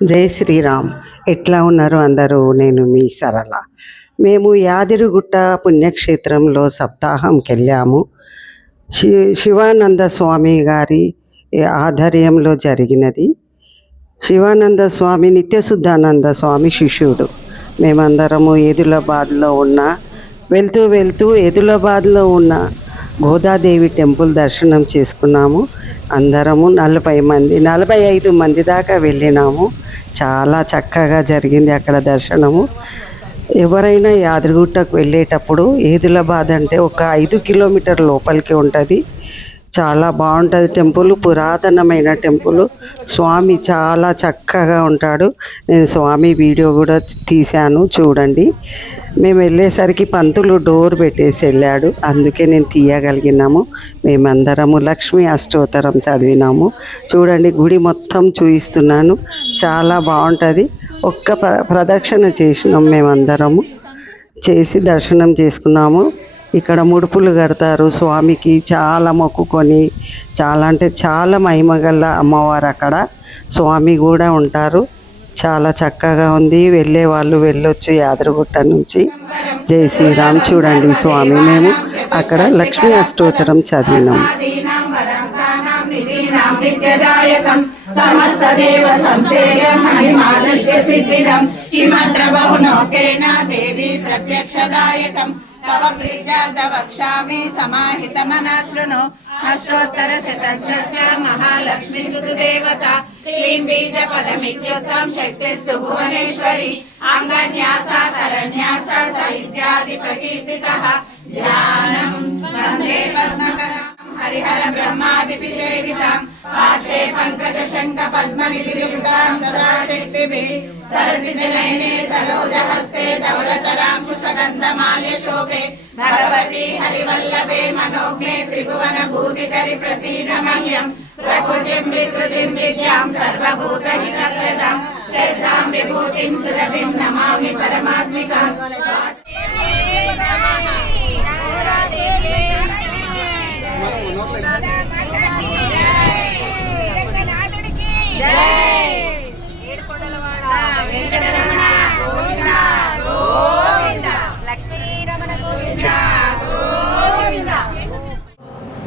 జై శ్రీరామ్. ఎట్లా ఉన్నారు అందరూ? నేను మీ సరళ. మేము యాదిరిగుట్ట పుణ్యక్షేత్రంలో సప్తాహంకి వెళ్ళాము. శివానంద స్వామి గారి ఆధ్వర్యంలో జరిగినది. శివానంద స్వామి నిత్యశుద్ధానంద స్వామి శిష్యుడు. మేమందరము ఏదులాబాద్లో వెళ్తూ ఏదులాబాద్లో ఉన్న గోదాదేవి టెంపుల్ దర్శనం చేసుకున్నాము. అందరము 45 మంది దాకా వెళ్ళినాము. చాలా చక్కగా జరిగింది అక్కడ దర్శనము. ఎవరైనా యాదగిరిగుట్టకు వెళ్ళేటప్పుడు ఏదులాబాద్ అంటే ఒక 5 కిలోమీటర్ లోపలికి ఉంటుంది. చాలా బాగుంటుంది టెంపుల్, పురాతనమైన టెంపుల్. స్వామి చాలా చక్కగా ఉంటాడు. నేను స్వామి వీడియో కూడా తీశాను, చూడండి. మేము వెళ్ళేసరికి పంతులు డోర్ పెట్టేసి వెళ్ళాడు, అందుకే నేను తీయగలిగినాము. మేమందరము లక్ష్మీ అష్టోత్తరం చదివినాము. చూడండి, గుడి మొత్తం చూపిస్తున్నాను, చాలా బాగుంటుంది. ఒక్క ప్రదక్షిణ చేసినాం, మేమందరము చేసి దర్శనం చేసుకున్నాము. ఇక్కడ ముడుపులు కడతారు స్వామికి, చాలా మొక్కుకొని. చాలా అంటే చాలా మహిమగల అమ్మవారు అక్కడ. స్వామి కూడా ఉంటారు. చాలా చక్కగా ఉంది. వెళ్ళే వాళ్ళు వెళ్ళొచ్చు యాదగిరిగుట్ట నుంచి. జై శ్రీరామ్. చూడండి స్వామి, మేము అక్కడ లక్ష్మీ అష్టోత్తరం చదివినాం. సమస్తదేవ సంసేయం మహిమాదర్శ సిద్ధిదం కిమత్ర బహునోకేన దేవి ప్రత్యక్షదాయకం తవ ప్రీత్యార్థ వక్ష్యామి సమాహిత మనశృణు అష్టోత్తర శతస్య మహాలక్ష్మి సుదేవత క్లీం బీజ పదమిత్యుక్తం శక్తిస్తు భువనేశ్వరి అంగన్యాస కరన్యాస సహిత్యాది ప్రకీర్తితః ధ్యానం వందే పద్మకరం హరిహర బ్రహ్మాదిపి సేవితాం పాశే పంకజ శంఖ పద్మనిధియుక్తాం సదా శక్తిభిః సరసిజనయనే సరోజహస్తే ధవళతరాం సుగంధమాల్య శోభే భగవతి హరివల్లభే మనోజ్ఞే త్రిభువన భూతికరి ప్రసీద మహ్యం ప్రకృతిం వికృతిం విద్యాం సర్వభూతహితప్రదాం శ్రద్ధాం విభూతిం సురభిం నమామి పరమాత్మికాం.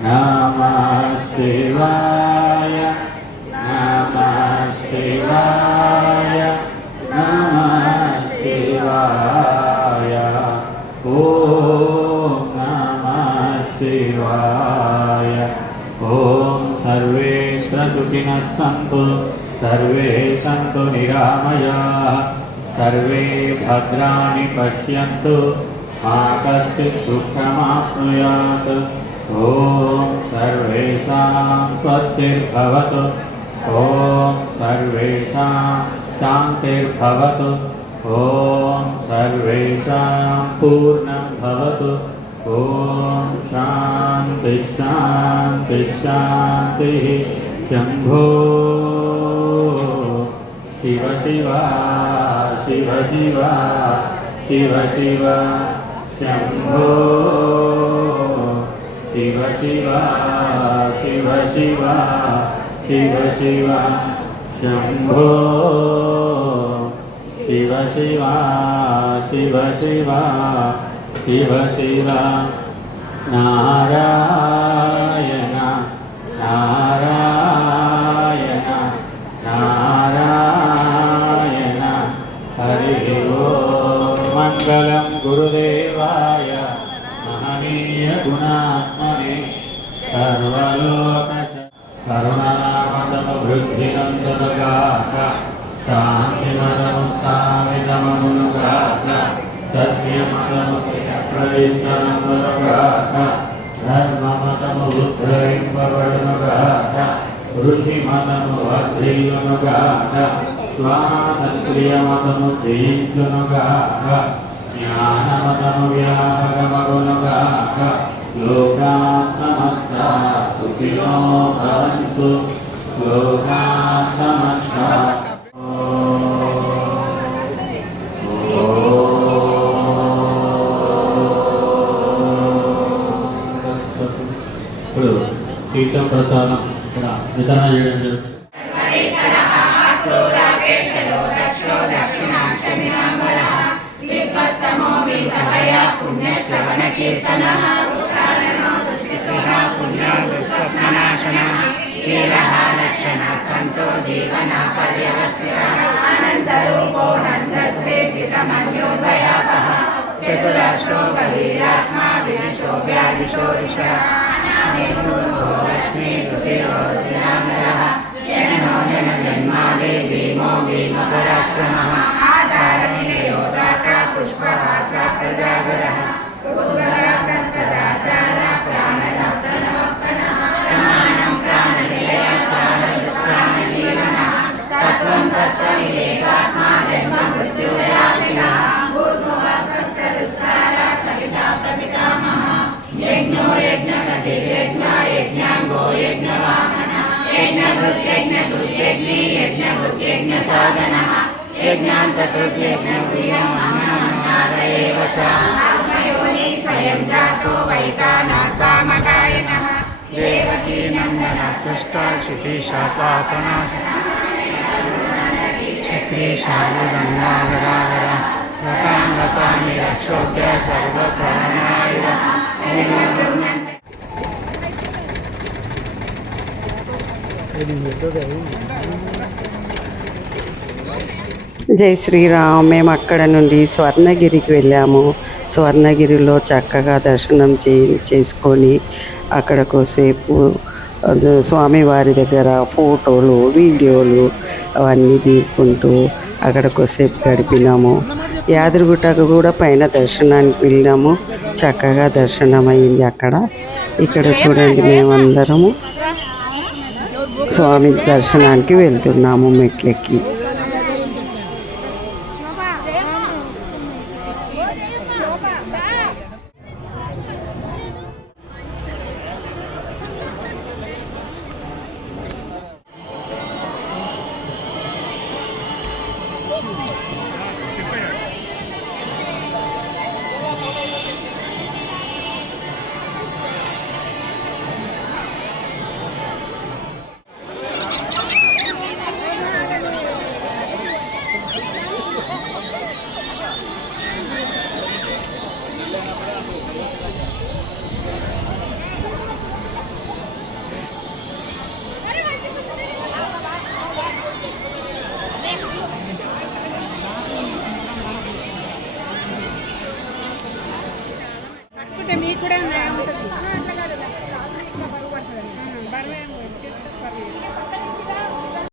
నమః శివాయ నమః శివాయ నమః శివాయ ఓం నమః శివాయ. ఓం సర్వేత్ర సుఖినః సంతు సర్వే సంతు నిరామయాః సర్వే భద్రాణి పశ్యంతు మా కశ్చిత్ దుఃఖమాప్నుయాత్. ఓం సర్వేషాం స్వస్తిర్భవతు. ఓం సర్వేషాం శాంతిర్భవతు. ఓం సర్వేషాం పూర్ణం భవతు. ఓం శాంతి శాంతి శాంతి. శంభో శివ శివ శివ శివ శివ శివ శంభో శివ శివ శివ శివ శివ శివ శంభో శివ శివ శివ శివ శివ శివ. నారాయణ నారాయణ నారాయణ హరి ఓం. మంగళం గురుదేవాయ మహనీయ గుణాత్మనే సర్వలోక కరుణామతమ వృద్ధినందనగాక శాంతిమతము స్థామితమనుగాక సత్యమతము ప్రవిష్టనందనగాక ధర్మమతము ఉద్ధరింపబడునుగాక ఋషిమతము వర్ధిల్లునుగాక స్వాతంత్ర్యమతము జయించునుగాక జ్ఞానమతము వ్యాపకమగునుగాక లోకా సమస్తా సుఖినో భవంతు. లోకా సమస్తా ఇప్పుడు తీర్థ ప్రసాదం ఇక్కడ వితరణ చేయడం జరుగుతుంది. वेशलो दक्षो दक्षिणाक्षमिनाम्बरः विद्वत्तमो वीतभय पुण्यश्रवणकीर्तनः उत्तारणो दुष्कृतः पुण्यो दुःस्वप्ननाशनः वीरः लक्षणः सन्तो जीवनः पर्यवसितः अनन्तरूपोऽनन्तश्रेजितमन्योभयापः चतुराश्रो गवीरात्मा विदुषो व्याधिशो दिशः लक्ष्मी सुचिरोचिनाम्बरः जनो जनजन्मादि भीमो भीमपराक्रमः आधारणीयो दाता पुष्पवासा प्रजागरः उद्भवः सत्पदाचारः प्राणदः प्रणवप्रणः प्रमाणं प्राणनिलयः प्राणजीवनः तत्त्वं तत्त्वनिरेकात्मा जन्म मृत्युदयादिगः भूर्भुवः स्वस्तरुस्तारः सविता प्रपितामहः यज्ञो यज्ञपतिर्यज्ञो यज्ञाङ्गो यज्ञवाहनः यज्ञभृत्यज्ञकृत्यग्नि यज्ञभृत्यज्ञसाधनः यज्ञान्तकृत्यज्ञभूयमन्नार एव च आत्मयोनि स्वयं जातो वैकानासामगायनः देवकी नन्दनः सृष्टा क्षितिशापापनाशनः चक्रीशायुधन्वागरागरः लताङ्गतानि रक्षोभ्य सर्वप्राणायुध జై శ్రీరామ్. మేము అక్కడ నుండి స్వర్ణగిరికి వెళ్ళాము. స్వర్ణగిరిలో చక్కగా దర్శనం చేసుకొని అక్కడ కొద్దిసేపు స్వామివారి దగ్గర ఫోటోలు వీడియోలు అవన్నీ తీసుకుంటూ అక్కడ కొద్దిసేపు గడిపినాము. యాదగిరిగుట్టకు కూడా పైన దర్శనానికి వెళ్ళాము. చక్కగా దర్శనం అయింది అక్కడ. ఇక్కడ చూడండి, మేమందరము స్వామి దర్శనానికి వెళ్తున్నాము మెట్లెక్కి.